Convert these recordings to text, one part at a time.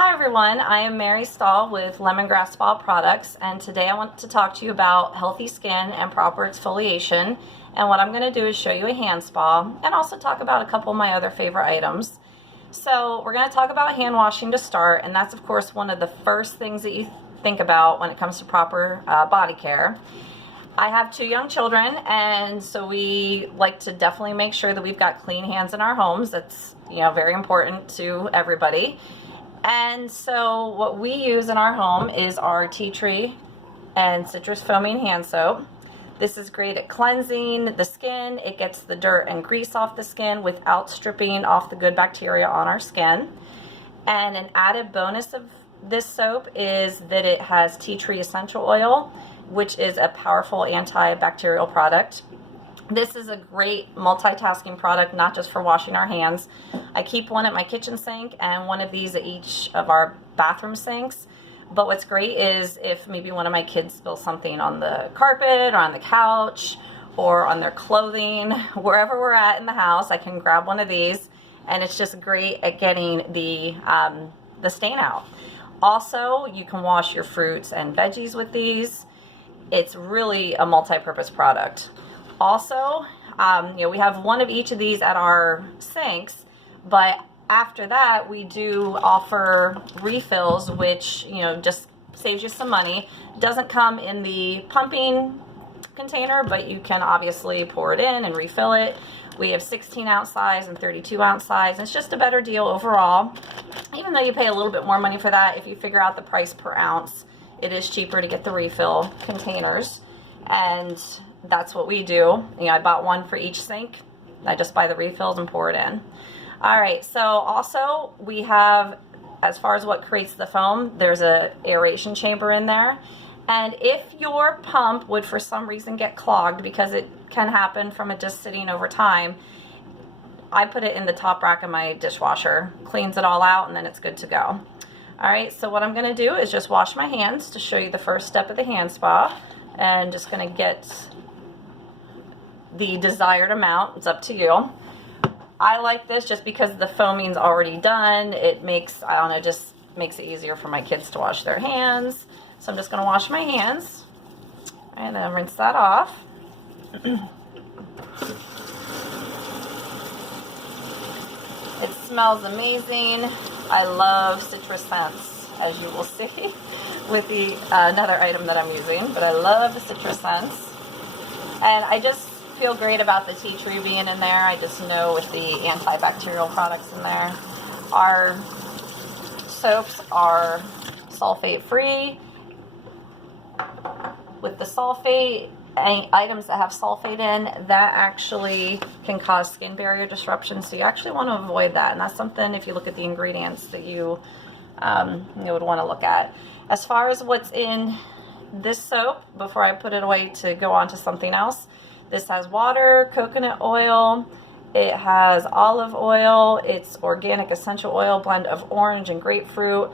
Hi everyone, I am Mary Stahl with Lemongrass Spa Products, and today I want to talk to you about healthy skin and proper exfoliation. And what I'm going to do is show you a hand spa and also talk about a couple of my other favorite items. So we're going to talk about hand washing to start, and that's of course one of the first things that you think about when it comes to proper body care. I have 2 young children, and so we like to definitely make sure that we've got clean hands in our homes. That's very important to everybody. And so what we use in our home is our tea tree and citrus foaming hand soap. This is great at cleansing the skin. It gets the dirt and grease off the skin without stripping off the good bacteria on our skin. And an added bonus of this soap is that it has tea tree essential oil, which is a powerful antibacterial product. This is a great multitasking product, not just for washing our hands. I keep one at my kitchen sink and one of these at each of our bathroom sinks. But what's great is if maybe one of my kids spills something on the carpet or on the couch or on their clothing, wherever we're at in the house, I can grab one of these, and it's just great at getting the stain out. Also, you can wash your fruits and veggies with these. It's really a multi-purpose product. Also, we have one of each of these at our sinks, but after that, we do offer refills, which, just saves you some money. It doesn't come in the pumping container, but you can obviously pour it in and refill it. We have 16-ounce size and 32-ounce size. It's just a better deal overall. Even though you pay a little bit more money for that, if you figure out the price per ounce, it is cheaper to get the refill containers. And that's what we do. I bought one for each sink. I just buy the refills and pour it in. All right, so also we have, as far as what creates the foam, there's a aeration chamber in there. And if your pump would for some reason get clogged, because it can happen from it just sitting over time, I put it in the top rack of my dishwasher, cleans it all out, and then it's good to go. All right, so what I'm gonna do is just wash my hands to show you the first step of the hand spa, and just gonna get the desired amount. It's up to you. I like this just because the foaming's already done. It makes, just makes it easier for my kids to wash their hands. So I'm just gonna wash my hands and then rinse that off. It smells amazing. I love citrus scents, as you will see with the another item that I'm using, but I love the citrus scents. And I just feel great about the tea tree being in there. I just know with the antibacterial products in there. Our soaps are sulfate free. With the sulfate, any items that have sulfate in, that actually can cause skin barrier disruption, so you actually want to avoid that. And that's something, if you look at the ingredients, that you would want to look at. As far as what's in this soap, before I put it away to go on to something else, this has water, coconut oil, it has olive oil, it's organic essential oil blend of orange and grapefruit,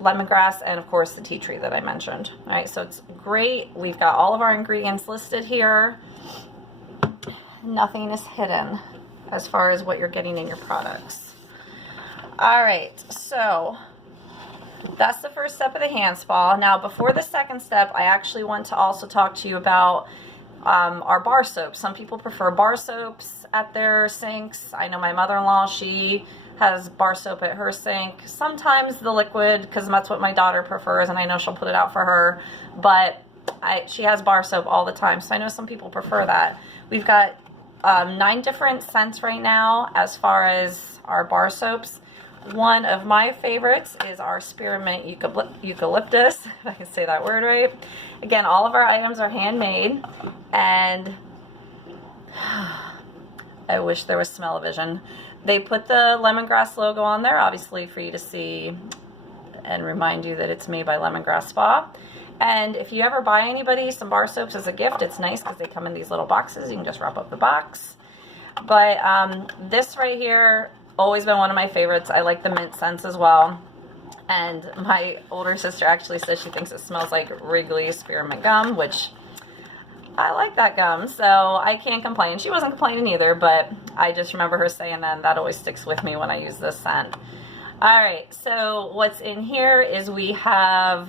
lemongrass, and of course the tea tree that I mentioned. All right, so it's great. We've got all of our ingredients listed here. Nothing is hidden as far as what you're getting in your products. All right, so that's the first step of the hand spa. Now, before the second step, I actually want to also talk to you about our bar soaps. Some people prefer bar soaps at their sinks. I know my mother-in-law, she has bar soap at her sink. Sometimes the liquid, because that's what my daughter prefers, and I know she'll put it out for her, but she has bar soap all the time, so I know some people prefer that. We've got 9 different scents right now as far as our bar soaps. One of my favorites is our spearmint eucalyptus, if I can say that word right. Again, all of our items are handmade, and I wish there was smell-o-vision. They put the lemongrass logo on there, obviously for you to see and remind you that it's made by Lemongrass Spa. And if you ever buy anybody some bar soaps as a gift, it's nice because they come in these little boxes. You can just wrap up the box. But this right here, always been one of my favorites. I like the mint scents as well. And my older sister actually says she thinks it smells like Wrigley spearmint gum, which I like that gum, so I can't complain. She wasn't complaining either, but I just remember her saying that, and that always sticks with me when I use this scent. All right, so what's in here is we have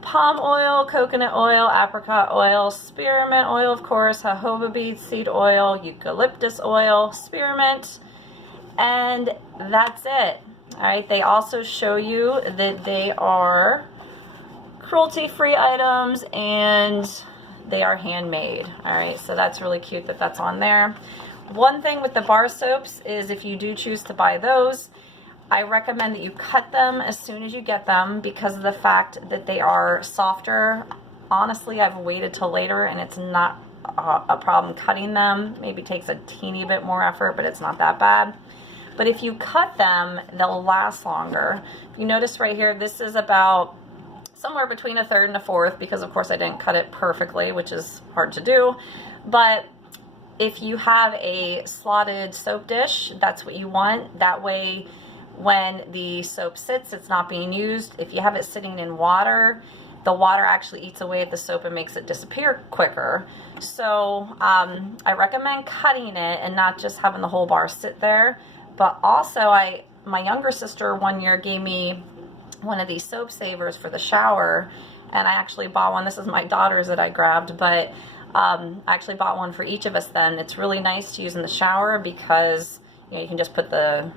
palm oil, coconut oil, apricot oil, spearmint oil, of course, jojoba bead seed oil, eucalyptus oil, spearmint, and that's it. All right, they also show you that they are cruelty-free items and they are handmade. All right, so that's really cute that that's on there. One thing with the bar soaps is if you do choose to buy those, I recommend that you cut them as soon as you get them because of the fact that they are softer. Honestly, I've waited till later and it's not a problem cutting them. Maybe takes a teeny bit more effort, but it's not that bad. But if you cut them, they'll last longer. If you notice right here, this is about somewhere between a third and a fourth because of course I didn't cut it perfectly, which is hard to do. But if you have a slotted soap dish, that's what you want. That way, when the soap sits, it's not being used. If you have it sitting in water, the water actually eats away at the soap and makes it disappear quicker. So I recommend cutting it and not just having the whole bar sit there. But also, my younger sister one year gave me one of these soap savers for the shower, and I actually bought one. This is my daughter's that I grabbed, but I actually bought one for each of us then. It's really nice to use in the shower because you can just put the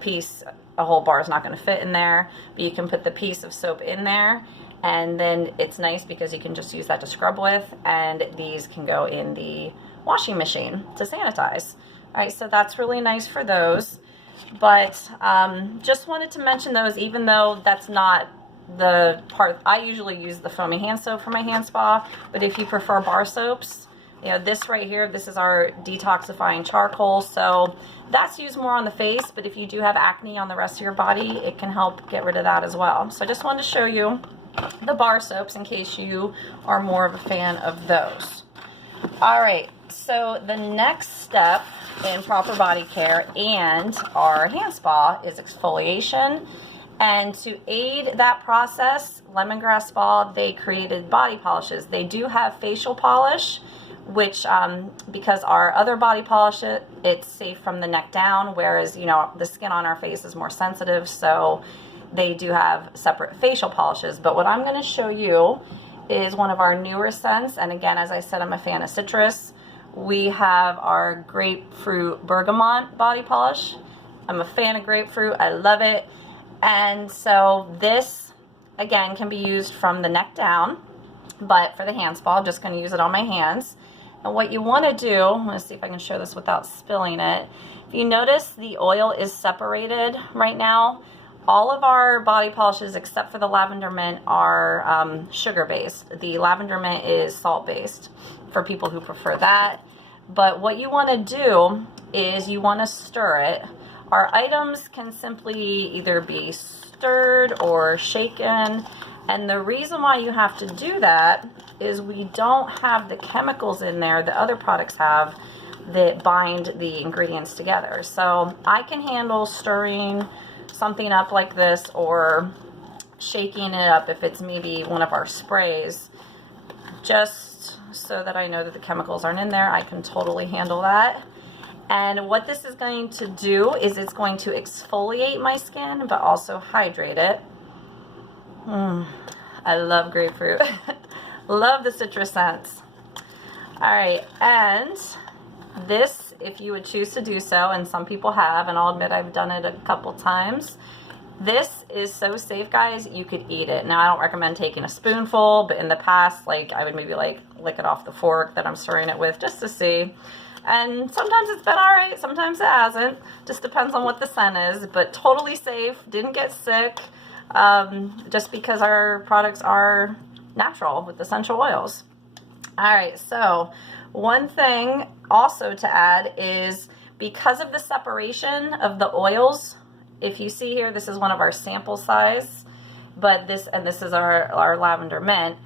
piece, a whole bar is not going to fit in there, but you can put the piece of soap in there, and then it's nice because you can just use that to scrub with, and these can go in the washing machine to sanitize. All right, so that's really nice for those, but just wanted to mention those, even though that's not the part. I usually use the foamy hand soap for my hand spa, but if you prefer bar soaps, this right here, this is our detoxifying charcoal, so that's used more on the face, but if you do have acne on the rest of your body, it can help get rid of that as well. So I just wanted to show you the bar soaps in case you are more of a fan of those. All right, so the next step in proper body care and our hand spa is exfoliation. And to aid that process, Lemongrass Spa, they created body polishes. They do have facial polish, which because our other body polish, it's safe from the neck down, whereas the skin on our face is more sensitive, so they do have separate facial polishes. But what I'm going to show you is one of our newer scents, and again, as I said, I'm a fan of citrus. We have our grapefruit bergamot body polish. I'm a fan of grapefruit. I love it. And so this again can be used from the neck down, but for the hand spa, I'm just going to use it on my hands. And what you want to do, I'm going to see if I can show this without spilling it. If you notice, the oil is separated right now. All of our body polishes, except for the lavender mint, are sugar-based. The lavender mint is salt-based for people who prefer that. But what you want to do is you want to stir it. Our items can simply either be stirred or shaken. And the reason why you have to do that is we don't have the chemicals in there that other products have that bind the ingredients together. So I can handle stirring something up like this or shaking it up if it's maybe one of our sprays, just so that I know that the chemicals aren't in there. I can totally handle that. And what this is going to do is it's going to exfoliate my skin, but also hydrate it. I love grapefruit. Love the citrus scents. All right, and this, if you would choose to do so, and some people have, and I'll admit I've done it a couple times, this is so safe, guys, you could eat it. Now, I don't recommend taking a spoonful, but in the past, I would maybe lick it off the fork that I'm stirring it with just to see. And sometimes it's been all right, sometimes it hasn't. Just depends on what the scent is, but totally safe, didn't get sick, just because our products are natural with essential oils. All right, so one thing also to add is because of the separation of the oils, if you see here, this is one of our sample size, but this is our lavender mint.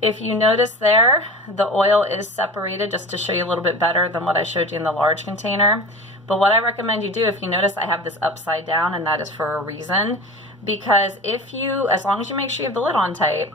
If you notice there, the oil is separated just to show you a little bit better than what I showed you in the large container. But what I recommend you do, if you notice I have this upside down, and that is for a reason, because as long as you make sure you have the lid on tight,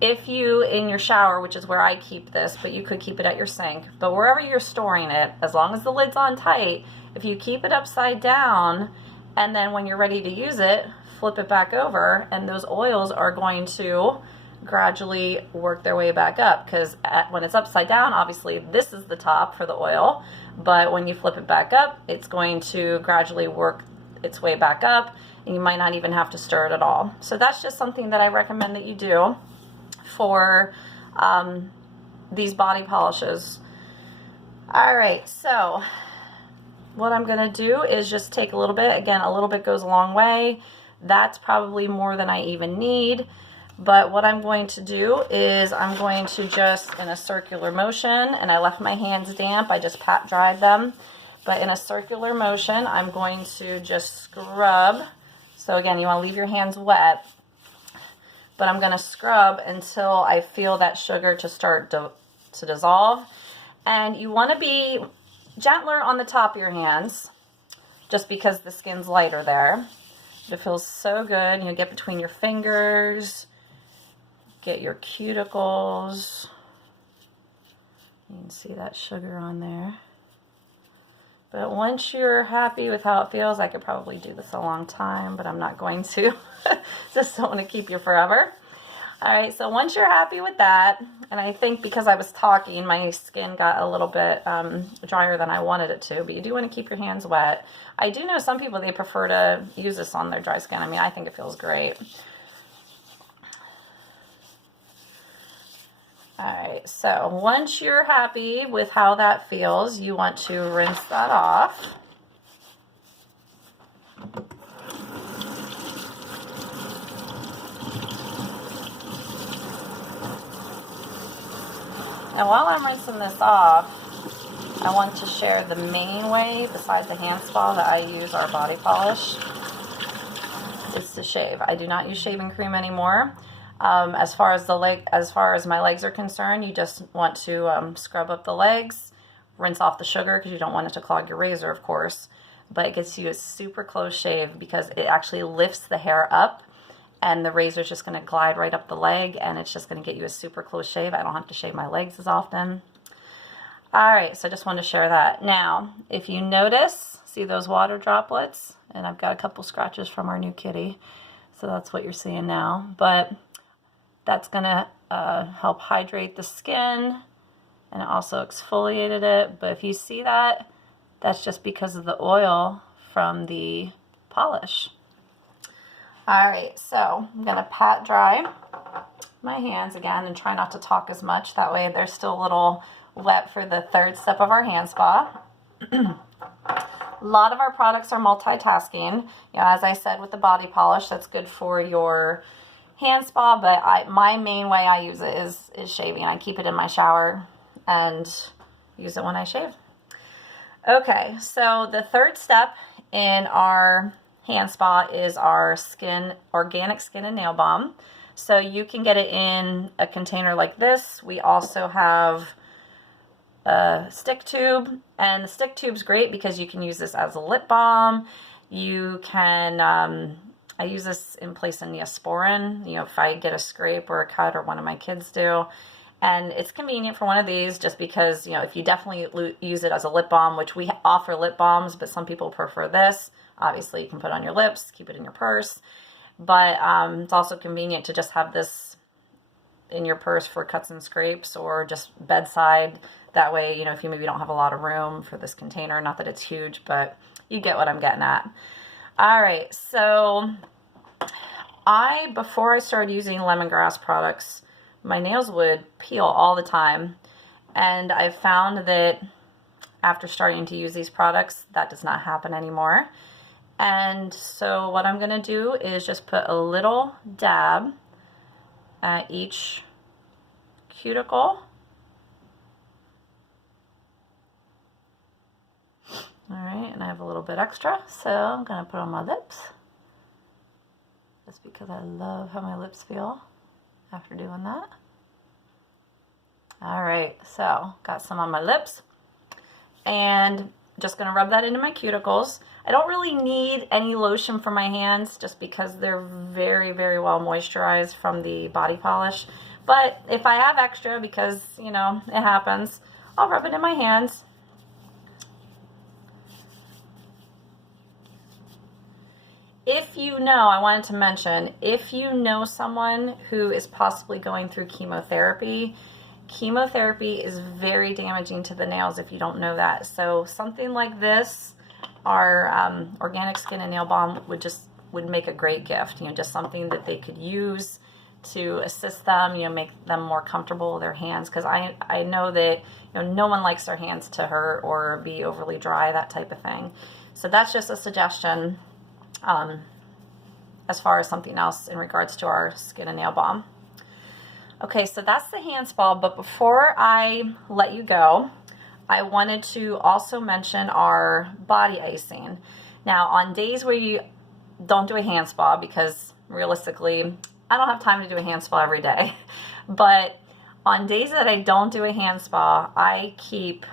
if you, in your shower, which is where I keep this, but you could keep it at your sink, but wherever you're storing it, as long as the lid's on tight, if you keep it upside down, And then when you're ready to use it, flip it back over, and those oils are going to gradually work their way back up, because when it's upside down, obviously this is the top for the oil, but when you flip it back up, it's going to gradually work its way back up, and you might not even have to stir it at all. So that's just something that I recommend that you do for these body polishes. All right, so what I'm gonna do is just take a little bit. Again, a little bit goes a long way. That's probably more than I even need. But what I'm going to do is I'm going to just, in a circular motion, and I left my hands damp, I just pat dried them. But in a circular motion, I'm going to just scrub. So again, you want to leave your hands wet, but I'm going to scrub until I feel that sugar to start to dissolve. And you want to be gentler on the top of your hands, just because the skin's lighter there. But it feels so good. You get between your fingers, get your cuticles. You can see that sugar on there. But once you're happy with how it feels, I could probably do this a long time, but I'm not going to. Just don't want to keep you forever. All right, so once you're happy with that, and I think because I was talking, my skin got a little bit drier than I wanted it to, but you do want to keep your hands wet. I do know some people, they prefer to use this on their dry skin. I mean, I think it feels great. All right, so once you're happy with how that feels, you want to rinse that off. And while I'm rinsing this off, I want to share the main way, besides the hand spa, that I use our body polish. It's to shave. I do not use shaving cream anymore. As far as my legs are concerned, you just want to scrub up the legs, rinse off the sugar because you don't want it to clog your razor, of course. But it gets you a super close shave because it actually lifts the hair up, and the razor is just going to glide right up the leg, and it's just going to get you a super close shave. I don't have to shave my legs as often. All right, so I just wanted to share that. Now, if you notice, see those water droplets? And I've got a couple scratches from our new kitty, so that's what you're seeing now. But that's going to help hydrate the skin, and it also exfoliated it. But if you see that, that's just because of the oil from the polish. All right, so I'm going to pat dry my hands again and try not to talk as much. That way they're still a little wet for the third step of our hand spa. A lot of our products are multitasking. You know, as I said with the body polish, that's good for your hand spa, but my main way I use it is shaving. I keep it in my shower and use it when I shave. Okay, so the third step in our hand spa is our organic skin and nail balm. So you can get it in a container like this. We also have a stick tube, and the stick tube's great because you can use this as a lip balm. You can I use this in place of Neosporin, you know, if I get a scrape or a cut, or one of my kids do. And it's convenient for one of these just because, you know, if you definitely use it as a lip balm, which we offer lip balms, but some people prefer this. Obviously, you can put it on your lips, keep it in your purse. But it's also convenient to just have this in your purse for cuts and scrapes, or just bedside. That way, you know, if you maybe don't have a lot of room for this container, not that it's huge, but you get what I'm getting at. All right, so before I started using lemongrass products, my nails would peel all the time. And I found that after starting to use these products, that does not happen anymore. And so what I'm going to do is just put a little dab at each cuticle. All right, and I have a little bit extra, so I'm going to put on my lips, just because I love how my lips feel after doing that. All right, so got some on my lips, and just going to rub that into my cuticles. I don't really need any lotion for my hands just because they're very, very well moisturized from the body polish. But if I have extra, because, you know, it happens, I'll rub it in my hands. if you know, I wanted to mention, if you know someone who is possibly going through chemotherapy, chemotherapy is very damaging to the nails if you don't know that. So something like this, our organic skin and nail balm would make a great gift. You know, just something that they could use to assist them, you know, make them more comfortable with their hands. Because I know that, you know, no one likes their hands to hurt or be overly dry, that type of thing. So that's just a suggestion as far as something else in regards to our skin and nail balm. Okay, so that's the hand spa, but before I let you go, I wanted to also mention our body icing. Now, on days where you don't do a hand spa, because realistically, I don't have time to do a hand spa every day, but on days that I don't do a hand spa, I keep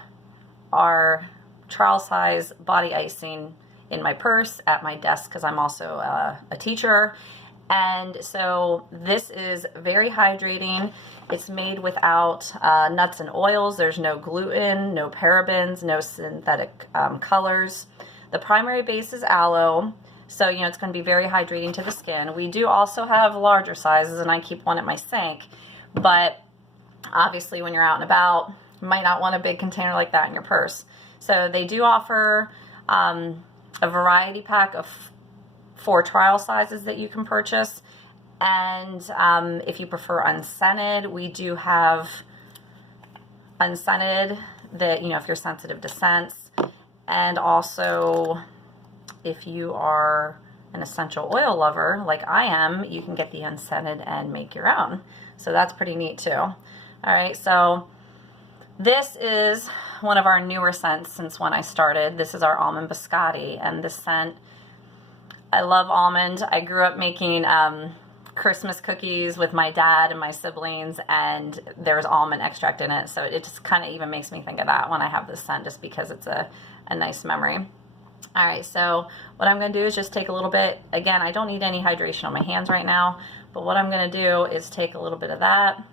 our trial size body icing in my purse at my desk because I'm also a teacher. And so this is very hydrating. It's made without nuts and oils. There's no gluten, no parabens, no synthetic colors. The primary base is aloe. So, you know, it's going to be very hydrating to the skin. We do also have larger sizes, and I keep one at my sink. But obviously, when you're out and about, you might not want a big container like that in your purse. So they do offer a variety pack of 4 trial sizes that you can purchase. And if you prefer unscented, we do have unscented that, you know, if you're sensitive to scents. And also, if you are an essential oil lover like I am, you can get the unscented and make your own. So that's pretty neat too. All right, so this is one of our newer scents since when I started. This is our Almond Biscotti, and this scent, I love almond. I grew up making Christmas cookies with my dad and my siblings, and there's almond extract in it, so it just kind of even makes me think of that when I have this scent, just because it's a nice memory. All right, so what I'm going to do is just take a little bit. Again, I don't need any hydration on my hands right now, but what I'm going to do is take a little bit of that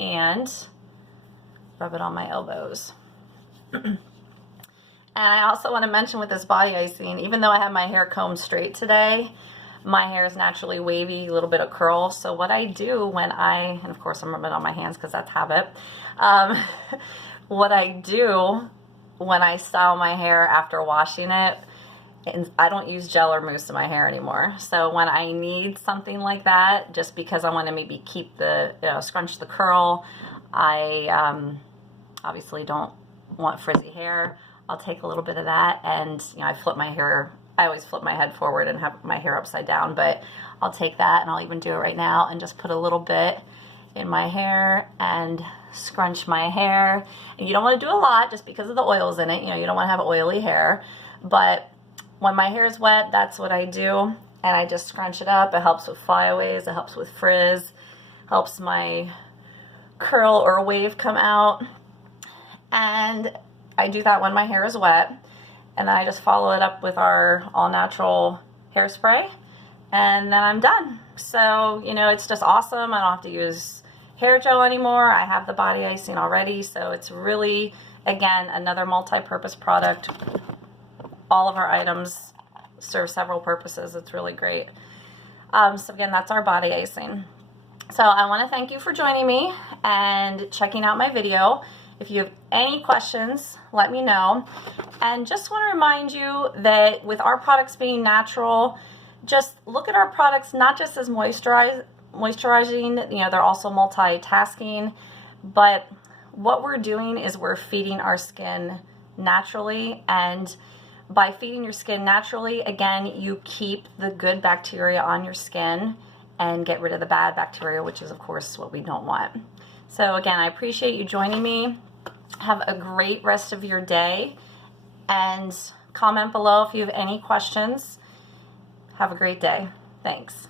and rub it on my elbows. And I also want to mention with this body icing, even though I have my hair combed straight today, my hair is naturally wavy, a little bit of curl. So what I do when and of course I'm rubbing it on my hands because that's habit. What I do when I style my hair after washing it, and I don't use gel or mousse in my hair anymore. So when I need something like that, just because I want to maybe keep scrunch the curl, I obviously don't want frizzy hair, I'll take a little bit of that, and I flip my hair. I always flip my head forward and have my hair upside down, but I'll take that, and I'll even do it right now and just put a little bit in my hair and scrunch my hair. And you don't want to do a lot just because of the oils in it. You don't want to have oily hair, but when my hair is wet, that's what I do, and I just scrunch it up. It helps with flyaways, it helps with frizz, helps my curl or wave come out. And I do that when my hair is wet, and then I just follow it up with our all-natural hairspray, and then I'm done. So, it's just awesome. I don't have to use hair gel anymore. I have the body icing already, so it's really, again, another multi-purpose product. All of our items serve several purposes. It's really great. So again, that's our body icing. So I want to thank you for joining me and checking out my video. If you have any questions, let me know. And just want to remind you that with our products being natural, just look at our products not just as moisturizing, they're also multitasking, but what we're doing is we're feeding our skin naturally, and by feeding your skin naturally, again, you keep the good bacteria on your skin and get rid of the bad bacteria, which is, of course, what we don't want. So again, I appreciate you joining me. Have a great rest of your day, and comment below if you have any questions. Have a great day. Thanks.